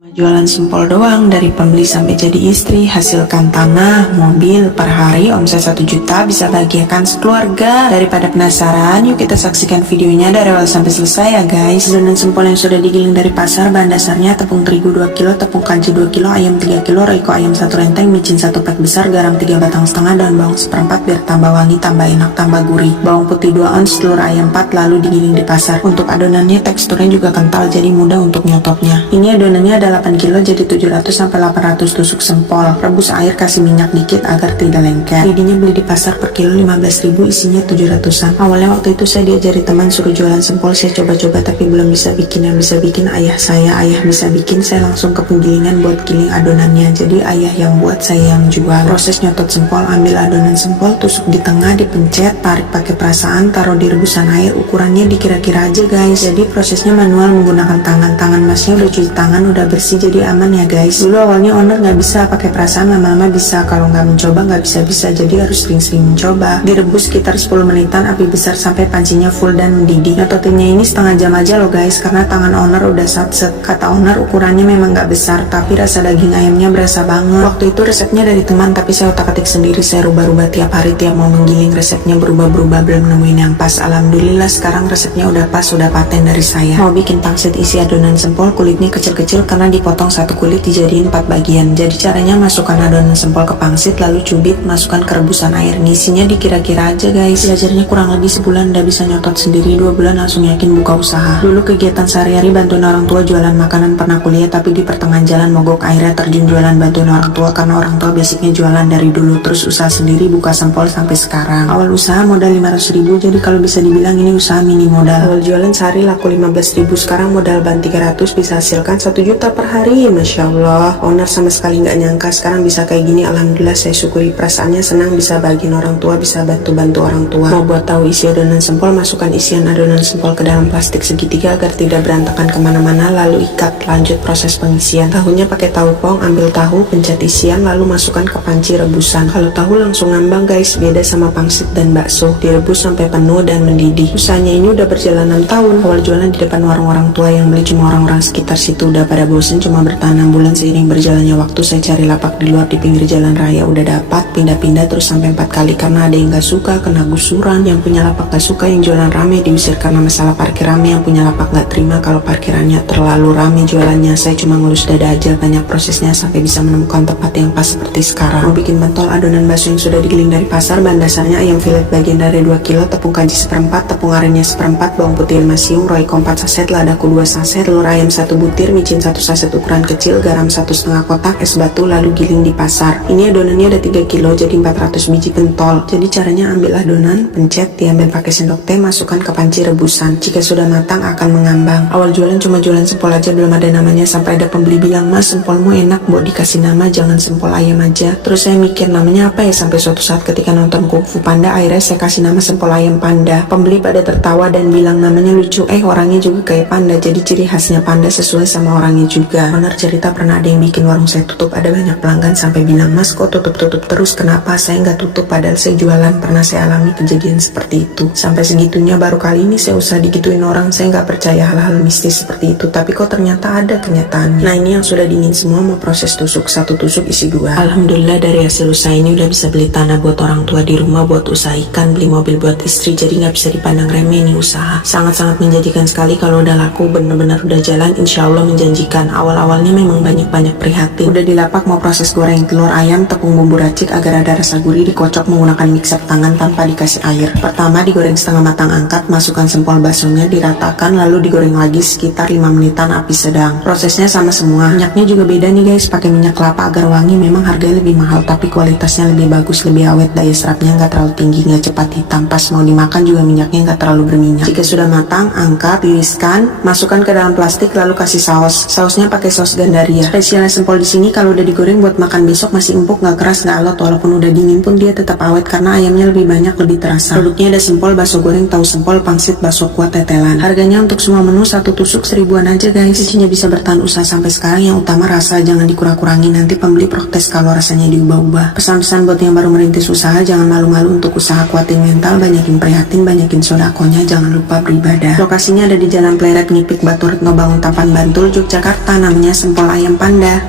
Jualan simpel doang, dari pembeli sampai jadi istri, hasilkan tanah, mobil, per hari omset 1 juta bisa bahagiakan sekeluarga. Daripada penasaran, yuk kita saksikan videonya dari awal sampai selesai ya guys. Adonan simpel yang sudah digiling dari pasar, bahan dasarnya tepung terigu 2 kg, tepung kanji 2 kg, ayam 3 kg, royco ayam 1 renteng, micin 1 pack besar, garam 3 batang setengah, daun bawang seperempat biar tambah wangi, tambah enak, tambah gurih, bawang putih 2 ounce, telur ayam 4, lalu digiling di pasar. Untuk adonannya teksturnya juga kental jadi mudah untuk nyototnya. Ini adonannya ada 8 kilo jadi 700-800 tusuk sempol. Rebus air, kasih minyak dikit agar tidak lengket. Lidinya beli di pasar per kilo 15.000, isinya 700-an. Awalnya waktu itu saya diajari teman suruh jualan sempol, saya coba-coba tapi belum bisa bikin. Yang bisa bikin ayah saya. Ayah bisa bikin, saya langsung ke penggilingan buat giling adonannya. Jadi ayah yang buat, saya yang jual. Proses nyotot sempol, ambil adonan sempol, tusuk di tengah, dipencet, tarik pakai perasaan, taruh di rebusan air. Ukurannya dikira-kira aja guys. Jadi prosesnya manual menggunakan tangan. Tangan masnya udah cuci tangan, udah bersih, jadi aman ya guys. Dulu awalnya owner nggak bisa pakai perasaan, lama-lama bisa. Kalau nggak mencoba nggak bisa-bisa, jadi harus sering-sering mencoba. Direbus sekitar 10 menitan, api besar sampai pancinya full dan mendidih. Nyototinnya ini setengah jam aja loh guys, karena tangan owner udah satset. Kata owner ukurannya memang nggak besar, tapi rasa daging ayamnya berasa banget. Waktu itu resepnya dari teman, tapi saya otak-atik sendiri, saya rubah-rubah tiap hari, tiap mau menggiling resepnya berubah-berubah, belum nemuin yang pas. Alhamdulillah sekarang resepnya udah pas, udah paten dari saya. Mau bikin pangsit isi adonan sempol, kulitnya kecil-kecil karena dipotong satu kulit dijadiin 4 bagian. Jadi caranya masukkan adonan sempol ke pangsit, lalu cubit, masukkan ke rebusan air. Ngisinya dikira-kira aja guys. Belajarnya kurang lebih sebulan udah bisa nyotot sendiri, 2 bulan langsung yakin buka usaha. Dulu kegiatan sehari-hari bantuin orang tua jualan makanan, pernah kuliah tapi di pertengahan jalan mogok, akhirnya terjun jualan bantuin orang tua karena orang tua basicnya jualan dari dulu. Terus usaha sendiri buka sempol sampai sekarang. Awal usaha modal 500.000, jadi kalau bisa dibilang ini usaha mini modal. Awal jualan sehari laku 15.000, sekarang modal ban 300 bisa hasilkan 1 juta per hari. Masya Allah, owner sama sekali nggak nyangka sekarang bisa kayak gini. Alhamdulillah saya syukuri, perasaannya senang bisa bagiin orang tua, bisa bantu-bantu orang tua. Mau buat tahu isi adonan sempol, masukkan isian adonan sempol ke dalam plastik segitiga agar tidak berantakan kemana-mana, lalu ikat. Lanjut proses pengisian. Tahunya pakai tahu pong, ambil tahu, pencet isian, lalu masukkan ke panci rebusan. Kalau tahu langsung ngambang guys, beda sama pangsit dan bakso, direbus sampai penuh dan mendidih. Usahanya ini udah berjalan 6 tahun. Awal jualan di depan warung orang tua, yang beli cuma orang-orang sekitar situ. Udah pada bosen cuma bertahan 6 bulan. Seiring berjalannya waktu, saya cari lapak di luar di pinggir jalan raya, udah dapat, pindah-pindah terus sampai 4 kali karena ada yang gak suka, kena gusuran. Yang punya lapak gak suka, yang jualan rame diusir karena masalah parkir rame. Yang punya lapak gak terima kalau parkirannya terlalu rame jualannya. Saya cuma ngelus dada aja, banyak prosesnya sampai bisa menemukan tempat yang pas seperti sekarang. Mau bikin pentol adonan bakso yang sudah digiling dari pasar, bahan dasarnya ayam filet bagian dari 2 kg, tepung kanji seperempat, tepung arennya seperempat, bawang putih 5 siung, royco 4 saset, ladaku 2 saset, telur ayam 1 butir, micin 1 saset ukuran kecil, garam 1,5 kotak, es batu, lalu giling di pasar. Ini adonannya ada 3 kg jadi 400 biji pentol. Jadi caranya ambil adonan, pencet, diambil pakai sendok teh, masukkan ke panci rebusan. Jika sudah matang akan mengambang. Awal jualan cuma jualan sempol aja, belum ada namanya, sampai ada pembeli bilang, "Mas, sempolmu enak, buat dikasih nama, jangan sempol ayam aja." Terus saya mikir namanya apa ya, sampai suatu saat ketika nonton Kung Fu Panda, akhirnya saya kasih nama sempol ayam panda. Pembeli pada tertawa dan bilang namanya lucu, orangnya juga kayak panda, jadi ciri khasnya panda sesuai sama orangnya juga. Owner cerita pernah ada yang bikin warung saya tutup, ada banyak pelanggan sampai bilang, "Mas, kok tutup-tutup terus, kenapa?" Saya nggak tutup padahal saya jualan. Pernah saya alami kejadian seperti itu. Sampai segitunya, baru kali ini saya usah digituin orang. Saya nggak percaya hal-hal mistis seperti itu, tapi kok ternyata ada kenyataannya. Nah, ini yang sudah dingin semua, mau proses tusuk. 1 tusuk isi 2. Alhamdulillah dari hasil usaha ini udah bisa beli tanah buat orang tua di rumah, buat usaha ikan, beli mobil buat istri, jadi nggak bisa dipandang remeh nih usaha. Sangat-sangat menjanjikan sekali kalau udah laku, bener-bener udah jalan, insya Allah menjanjikan. Awal-awalnya memang banyak-banyak prihatin. Udah di lapak mau proses goreng telur ayam, tepung bumbu racik agar ada rasa gurih, dikocok menggunakan mixer tangan tanpa dikasih air. Pertama digoreng setengah matang, angkat, masukkan sempol baksonya, diratakan, lalu digoreng lagi sekitar 5 menitan, api sedang. Prosesnya sama semua. Minyaknya juga beda nih guys, pakai minyak kelapa agar wangi. Memang harganya lebih mahal tapi kualitasnya lebih bagus, lebih awet, daya serapnya nggak terlalu tinggi, nggak cepat hitam. Pas mau dimakan juga minyaknya nggak terlalu berminyak. Jika sudah matang, angkat, tiriskan, masukkan ke dalam plastik, lalu kasih saus. Sausnya pakai saus Gandaria. Spesialnya sempol di sini kalau udah digoreng buat makan besok masih empuk, nggak keras, nggak alot. Walaupun udah dingin pun dia tetap awet karena ayamnya lebih banyak, lebih terasa. Produknya ada sempol, bakso goreng, tahu sempol, pangsit, bakso kuah, tetelan. Harganya untuk semua menu 1 tusuk 1000-an aja guys. Kuncinya bisa bertahan usaha sampai sekarang, yang utama rasa, jangan dikurang-kurangi, nanti pembeli protes kalau rasanya diubah-ubah. Pesan-pesan buat yang baru merintis usaha, jangan malu-malu untuk usaha, kuatin mental, banyakin prihatin, banyakin sodakonya, jangan lupa beribadah. Lokasinya ada di Jalan Pleret, Ngipik, Batu Retno, Bangun Tapan, Bantul, Yogyakarta. namanya sempol ayam panda.